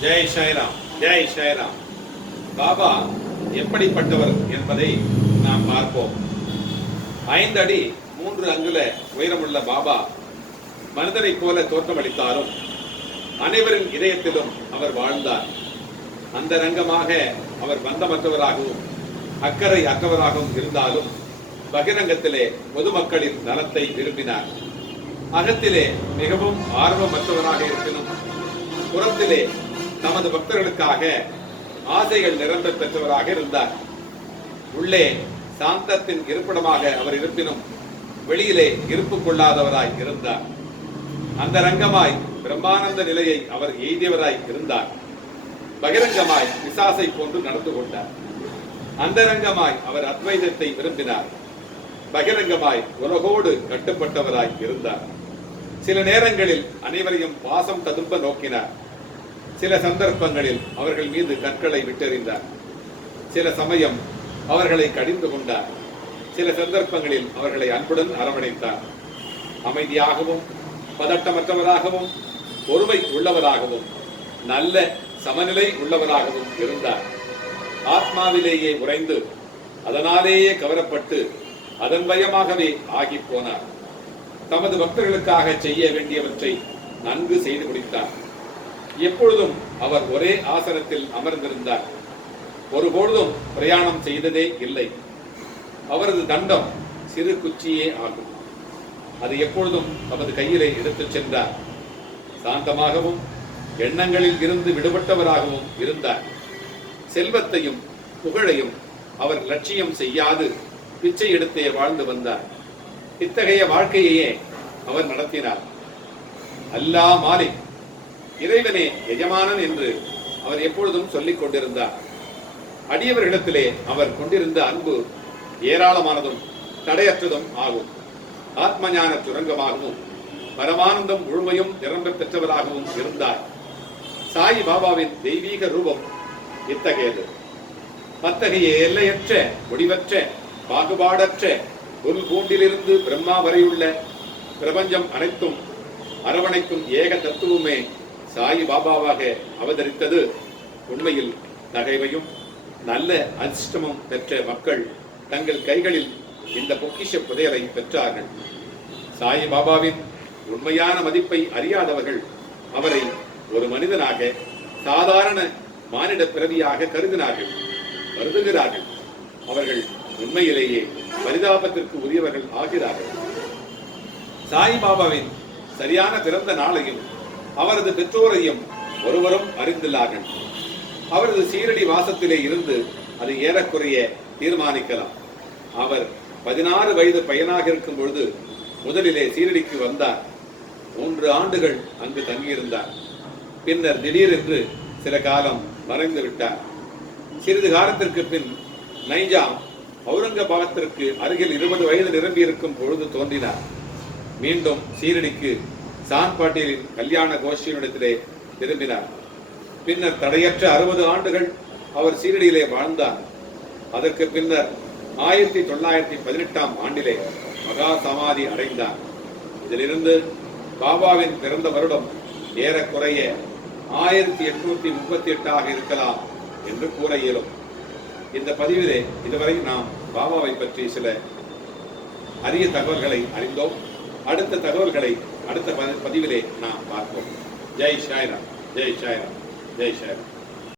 ஜெய் சாய்ராம், ஜெய் சாய்ராம். பாபா எப்படிப்பட்டவர் என்பதை நாம் பார்ப்போம். 5 அடி 3 அங்குல உயரமுள்ள பாபா மனிதனைப் போல தோற்றமளித்தாலும் அனைவரின் இதயத்திலும் அவர் வாழ்ந்தார். அந்த ரங்கமாக அவர் பந்தமற்றவராகவும் அக்கறை அற்றவராகவும் இருந்தாலும் பகிரங்கத்திலே பொதுமக்களின் நலத்தை விரும்பினார். அகத்திலே மிகவும் ஆர்வமற்றவராக இருப்பினும் புறத்திலே தமது பக்தர்களுக்காக ஆசைகள் நிரம்ப பெற்றவராக இருந்தார். உள்ளே சாந்தத்தின் இருப்பிடமாக அவர் இருப்பினும் வெளியிலே இருப்பு கொள்ளாதவராய் இருந்தார். அந்த ரங்கமாய் பிரம்மானந்த நிலையை அவர் எய்தியவராய் இருந்தார். பகிரங்கமாய் பிசாசை போன்று நடந்து கொண்டார். அந்த ரங்கமாய் அவர் அத்வைதத்தை விரும்பினார். பகிரங்கமாய் உலகோடு கட்டுப்பட்டவராய் இருந்தார். சில நேரங்களில் அனைவரையும் பாசம் ததும்ப நோக்கினார். சில சந்தர்ப்பங்களில் அவர்கள் மீது கற்களை விட்டெறிந்தார். சில சமயம் அவர்களை கடிந்து கொண்டார். சில சந்தர்ப்பங்களில் அவர்களை அன்புடன் அரவணைத்தார். அமைதியாகவும் பதட்டமற்றவராகவும் பொறுமை உள்ளவராகவும் நல்ல சமநிலை உள்ளவராகவும் இருந்தார். ஆத்மாவிலேயே உறைந்து அதனாலேயே கவரப்பட்டு அதன் பயமாகவே ஆகி போனார். தமது பக்தர்களுக்காக செய்ய வேண்டியவற்றை நன்கு செய்து முடித்தார். எப்பொழுதும் அவர் ஒரே ஆசனத்தில் அமர்ந்திருந்தார். ஒருபொழுதும் பிரயாணம் செய்ததே இல்லை. அவரது தண்டம் சிறு குச்சியே ஆகும். அது எப்பொழுதும் தமது கையிலே எடுத்துச் சென்றார். சாந்தமாகவும் எண்ணங்களில் இருந்து விடுபட்டவராகவும் இருந்தார். செல்வத்தையும் புகழையும் அவர் லட்சியம் செய்யாது பிச்சை எடுத்தே வாழ்ந்து வந்தார். இத்தகைய வாழ்க்கையையே அவர் நடத்தினார். அல்லாஹ் மாலிக், இறைவனே எஜமானன் என்று அவர் எப்பொழுதும் சொல்லிக் கொண்டிருந்தார். அடியவர்களிடத்திலே அவர் கொண்டிருந்த அன்பு ஏராளமானதும் தடையற்றதும் ஆகும். ஆத்ம ஞான சுரங்கமாகவும் பரமானந்தம் முழுமையும் நிரம்ப பெற்றவராகவும் இருந்தார். சாய் பாபாவின் தெய்வீக ரூபம் இத்தகையது. அத்தகைய எல்லையற்ற முடிவற்ற பாகுபாடற்ற ஒரு கூண்டிலிருந்து பிரம்மா வரையுள்ள பிரபஞ்சம் அனைத்தும் அரவணைக்கும் ஏக தத்துவமே சாய் பாபாவாக அவதரித்தது. உண்மையில் நகைவையும் நல்ல அதிர்ஷ்டமும் பெற்ற மக்கள் தங்கள் கைகளில் இந்த பொக்கிஷ புதையலை பெற்றார்கள். சாய் பாபாவின் உண்மையான மதிப்பை அறியாதவர்கள் அவரை ஒரு மனிதனாக சாதாரண மானிட பிறவியாக கருதுகிறார்கள். அவர்கள் உண்மையிலேயே பரிதாபத்திற்கு உரியவர்கள் ஆகிறார்கள். சாய் பாபாவின் சரியான பிறந்த நாளையும் அவரது பெற்றோரையும் ஒருவரும் அறிந்துள்ளார்கள். அவரது சீரடி வாசத்திலே இருந்து அது ஏறக்குறைய தீர்மானிக்கலாம். அவர் 16 வயது பையனாக இருக்கும் பொழுது முதலிலே சீரடிக்கு வந்தார். 3 ஆண்டுகள் அங்கு தங்கியிருந்தார். பின்னர் திடீரென்று சில காலம் மறைந்து விட்டார். சிறிது காலத்திற்கு பின் நைஜாம் அவுரங்கபாத்திற்கு அருகில் 20 வயது நிரம்பி இருக்கும் பொழுது தோன்றினார். மீண்டும் சீரடிக்கு சான் பாட்டீலின் கல்யாண கோஷ்டியினிடத்திலே திரும்பினார். பின்னர் தடையற்ற 60 ஆண்டுகள் அவர் சீரடியிலே வாழ்ந்தார். அதற்கு பின்னர் 1918ஆம் ஆண்டிலே மகா சமாதி அடைந்தார். இதிலிருந்து பாபாவின் பிறந்த வருடம் ஏறக்குறைய 1838 இருக்கலாம் என்று கூற இயலும். இந்த பதிவிலே இதுவரை நாம் பாபாவை பற்றி சில அரிய தகவல்களை அறிந்தோம். அடுத்த தகவல்களை அடுத்த பதிவிலே நாம் பார்ப்போம். ஜெய் சாய்ராம், ஜெய் சாய்ராம், ஜெய் சாய்ராம்.